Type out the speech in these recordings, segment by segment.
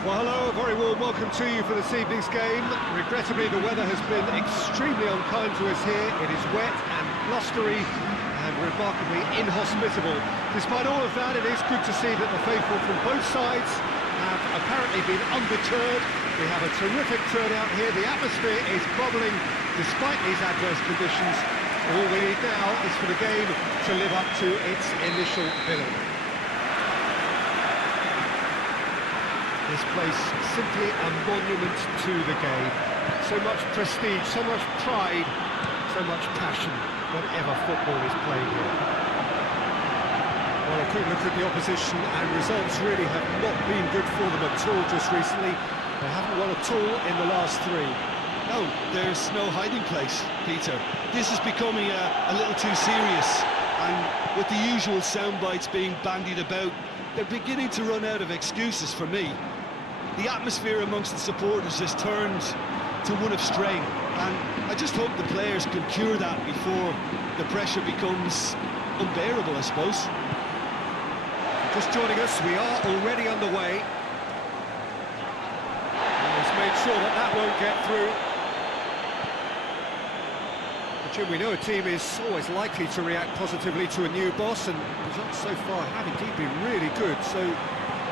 Well, hello, a very warm welcome to you for this evening's game. Regrettably, the weather has been extremely unkind to us here. It is wet and blustery and remarkably inhospitable. Despite all of that, it is good to see that the faithful from both sides have apparently been undeterred. We have a terrific turnout here. The atmosphere is bubbling despite these adverse conditions. All we need now is for the game to live up to its initial billing. This place simply a monument to the game. So much prestige, so much pride, so much passion whenever football is played here. Well, a quick look at the opposition, and results really have not been good for them at all just recently. They haven't won at all in the last three. No, there's no hiding place, Peter. This is becoming a little too serious, and with the usual sound bites being bandied about, they're beginning to run out of excuses for me. The atmosphere amongst the supporters has turned to one of strain, and I just hope the players can cure that before the pressure becomes unbearable, I suppose. Just joining us, we are already underway. And he's made sure that that won't get through. But Jim, we know a team is always likely to react positively to a new boss, and results so far have indeed been really good, so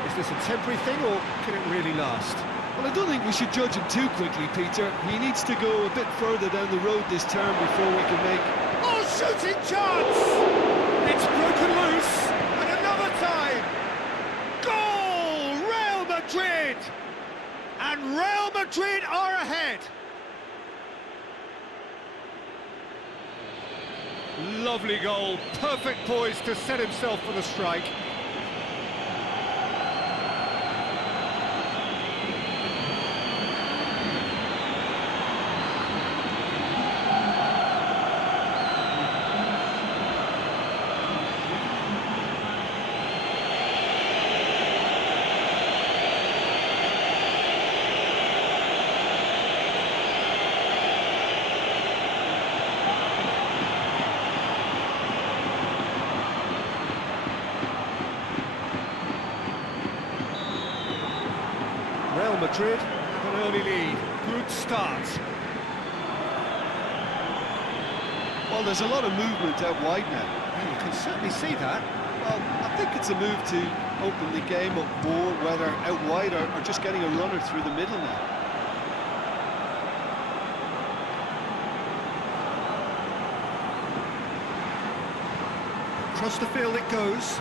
is this a temporary thing, or can it really last? Well, I don't think we should judge him too quickly, Peter. He needs to go a bit further down the road this term before we can make... Oh, shooting chance! It's broken loose, and another time! Goal! Real Madrid! And Real Madrid are ahead! Lovely goal, perfect poise to set himself for the strike. Real Madrid have an early lead. Good start. Well, there's a lot of movement out wide now. Yeah, you can certainly see that. Well, I think it's a move to open the game up more, whether out wide or just getting a runner through the middle now. Across the field it goes.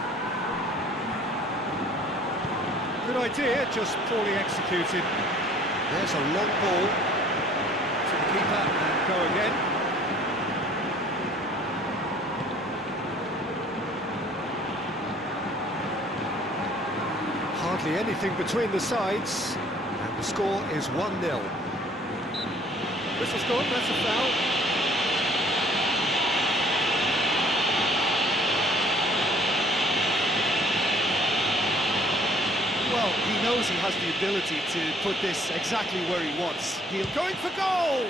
Good idea, just poorly executed. There's a long ball to the keeper and go again. Hardly anything between the sides, and the score is 1-0. Whistle's gone, that's a foul. Well, he knows he has the ability to put this exactly where he wants. He's going for goal!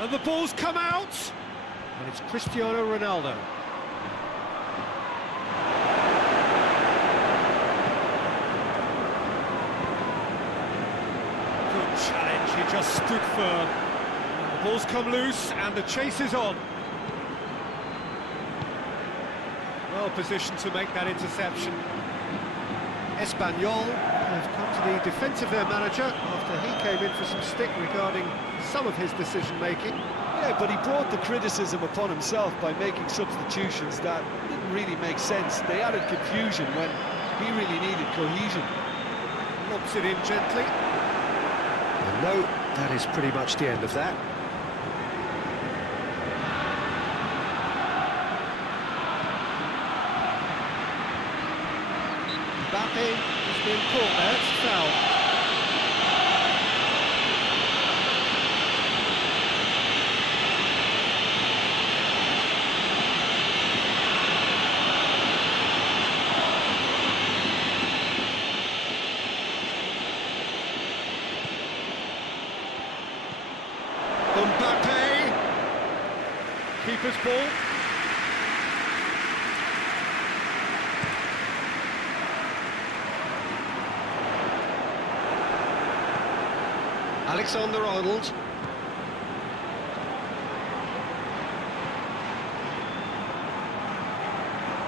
And the ball's come out, and it's Cristiano Ronaldo. Good challenge, he just stood firm. The ball's come loose, and the chase is on. Well positioned to make that interception. Espanyol have come to the defence of their manager after he came in for some stick regarding some of his decision-making. Yeah, but he brought the criticism upon himself by making substitutions that didn't really make sense. They added confusion when he really needed cohesion. Lobs it in gently. And no, that is pretty much the end of that. Mbappe has been caught there, it's a foul. Mbappe, keeper's ball. Alexander-Arnold.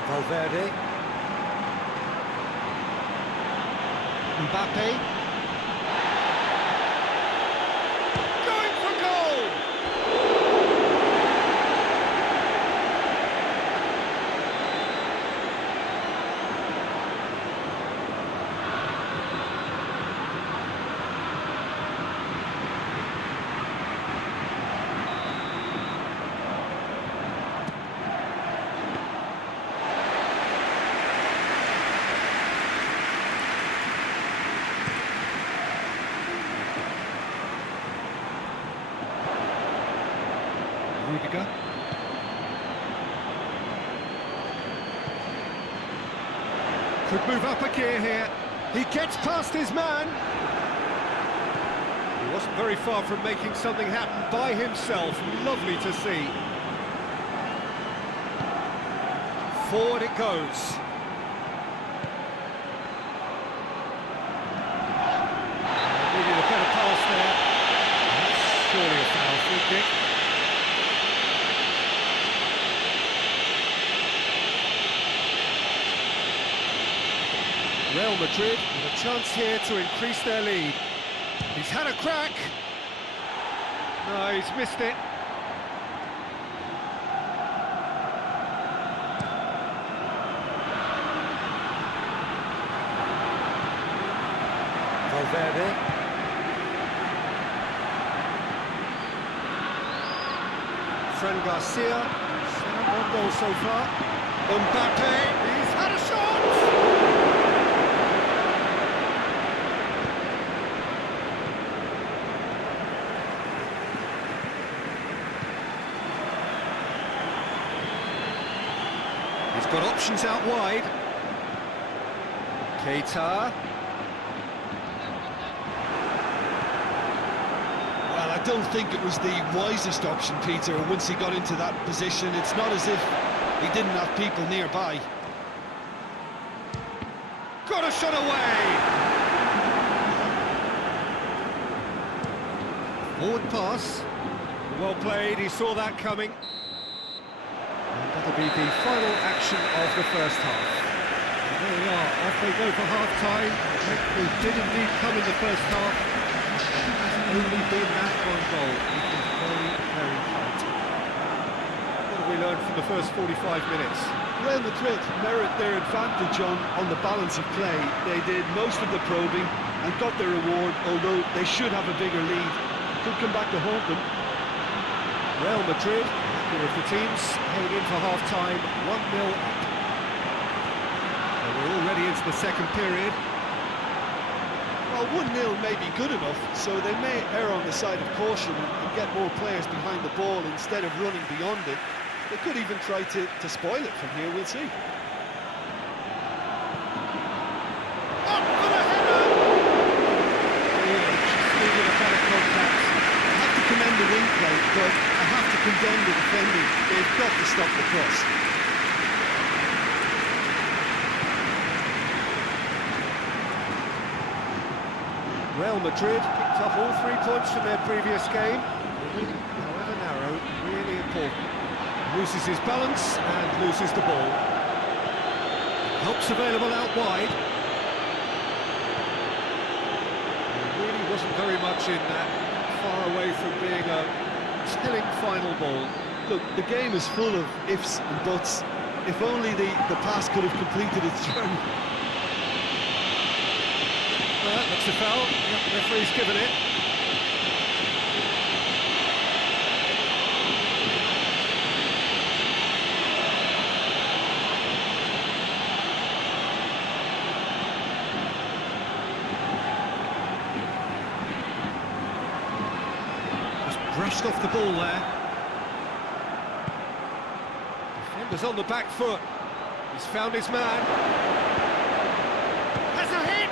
Valverde. Mbappe. Going for goal! Rudiger. Could move up a gear here. He gets past his man. He wasn't very far from making something happen by himself. Lovely to see. Forward it goes. Needed a better pass there. That's surely a foul. Free kick. Real Madrid with a chance here to increase their lead. He's had a crack. No, he's missed it. Valverde. Fran Garcia. One goal so far. Mbappe. He's had a shot. He's got options out wide. Keita. Well, I don't think it was the wisest option, Peter. Once he got into that position, it's not as if he didn't have people nearby. Got a shot away! Forward pass. Well played, he saw that coming. And that'll be the final action of the first half. And there we are, off they go for half-time. Breakthrough did indeed come in the first half. It has only been that one goal. It was very, very tight. What have we learned from the first 45 minutes? Real Madrid merit their advantage on the balance of play. They did most of the probing and got their reward, although they should have a bigger lead. Could come back to haunt them. Real Madrid, happy with the teams, heading in for half-time, 1-0 up. And we're already into the second period. Well, 1-0 may be good enough, so they may err on the side of caution and get more players behind the ball instead of running beyond it. They could even try to spoil it from here, we'll see. Up for the header! Just needed a better contact. I have to commend the wing play, but I have to condemn the defending. They've got to stop the cross. Real Madrid picked up all 3 points from their previous game. The win, however narrow, really important. Loses his balance and loses the ball. Help's available out wide. He really wasn't very much in that, far away from being a telling final ball. Look, the game is full of ifs and buts. If only the pass could have completed its journey. Well, that looks a foul. Yep, the referee's given it. Brushed off the ball there. Defender's on the back foot. He's found his man. Has a hit!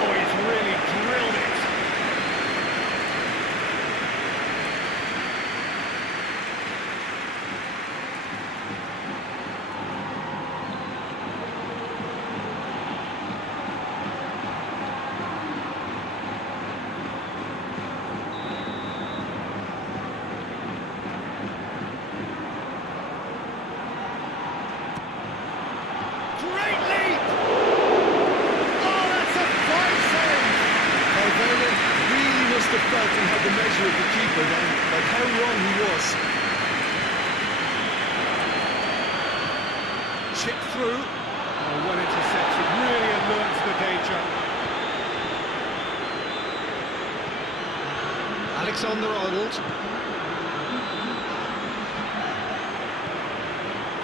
Oh, he's really drilled it. goalkeeper then, like how wrong he was. Chip through. Oh, well intercepted, really alerts the danger. Alexander-Arnold.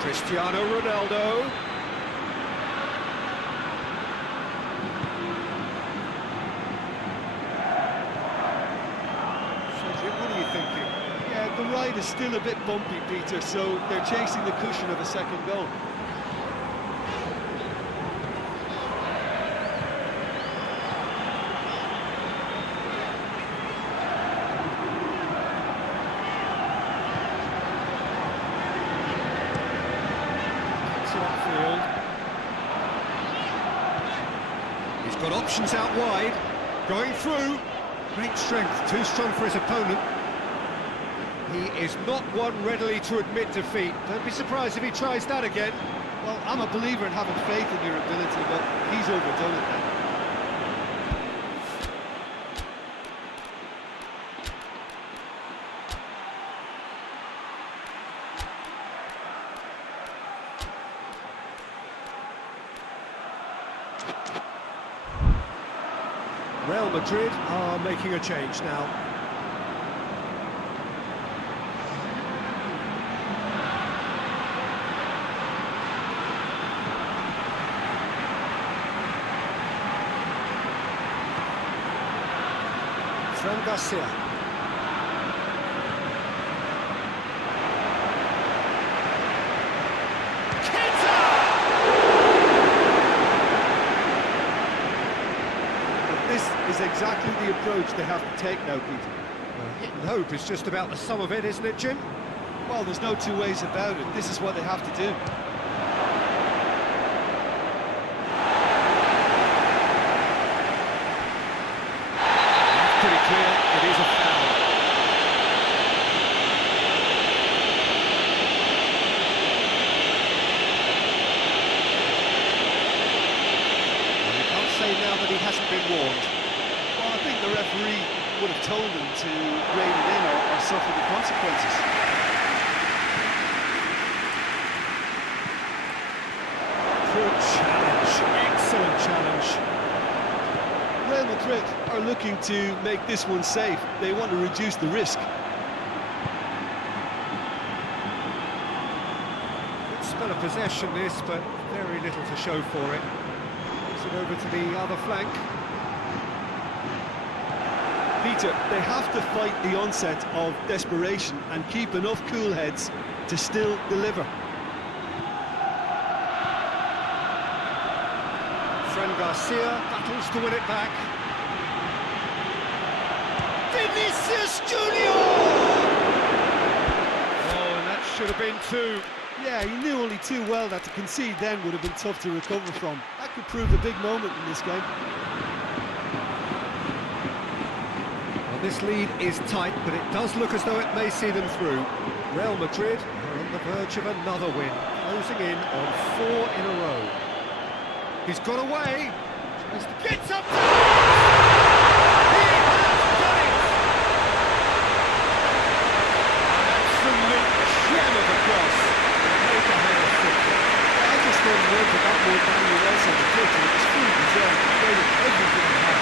Cristiano Ronaldo. What are you thinking? Yeah, the ride is still a bit bumpy, Peter, so they're chasing the cushion of a second goal. He's got options out wide, going through. Great strength, too strong for his opponent. He is not one readily to admit defeat. Don't be surprised if he tries that again. Well, I'm a believer in having faith in your ability, but he's overdone it now. Real Madrid are making a change now. Fran Garcia. This is exactly the approach they have to take now, Peter. Hit and hope is just about the sum of it, isn't it, Jim? Well, there's no two ways about it. This is what they have to do. Pretty clear, it is a foul. Well, you can't say now that he hasn't been warned. Well, I think the referee would have told him to rein it in or suffer the consequences. Good challenge, excellent challenge. Real Madrid are looking to make this one safe. They want to reduce the risk. Good spell of possession this, but very little to show for it. Takes it over to the other flank. Peter, they have to fight the onset of desperation and keep enough cool heads to still deliver. Fran Garcia battles to win it back. Vinicius Junior! Oh, and that should have been two. Yeah, he knew only too well that to concede then would have been tough to recover from. That could prove a big moment in this game. Well, this lead is tight, but it does look as though it may see them through. Real Madrid are on the verge of another win, closing in on 4 in a row. He's got away, tries to get something! He has done it! Absolute gem of a cross. Made the header simple. I just thought he went about more than anyone else on the pitch, and it was fully deserved. He gave it everything he had.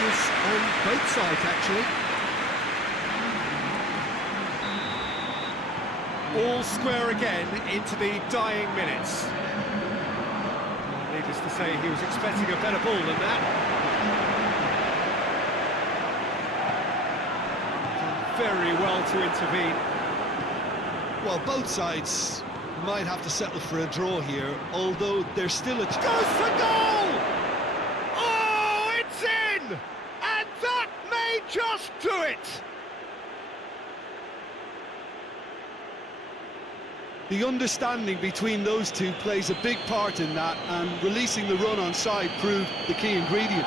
On both sides, actually. All square again into the dying minutes. Needless to say, he was expecting a better ball than that. Done very well to intervene. Well, both sides might have to settle for a draw here, although there's still a... Goes for goal! Oh, it's in! And that may just do it! The understanding between those two plays a big part in that, and releasing the run on side proved the key ingredient.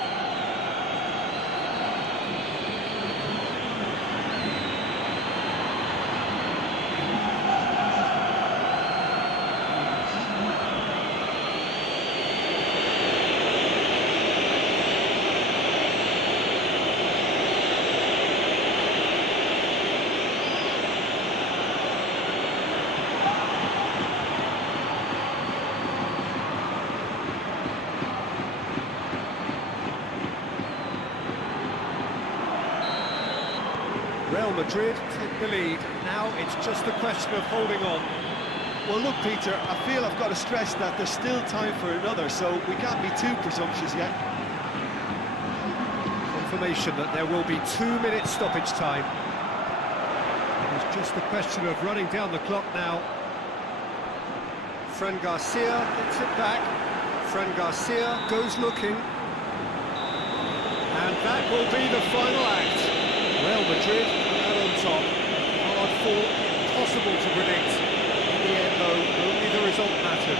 Real Madrid take the lead. Now it's just a question of holding on. Well, look, Peter, I feel I've got to stress that there's still time for another, so we can't be too presumptuous yet. Confirmation that there will be 2 minutes stoppage time. It is just a question of running down the clock now. Fran Garcia gets it back. Fran Garcia goes looking. And that will be the final act. Real Madrid out on top. Hard fought, impossible to predict. In the end, though, only the result mattered.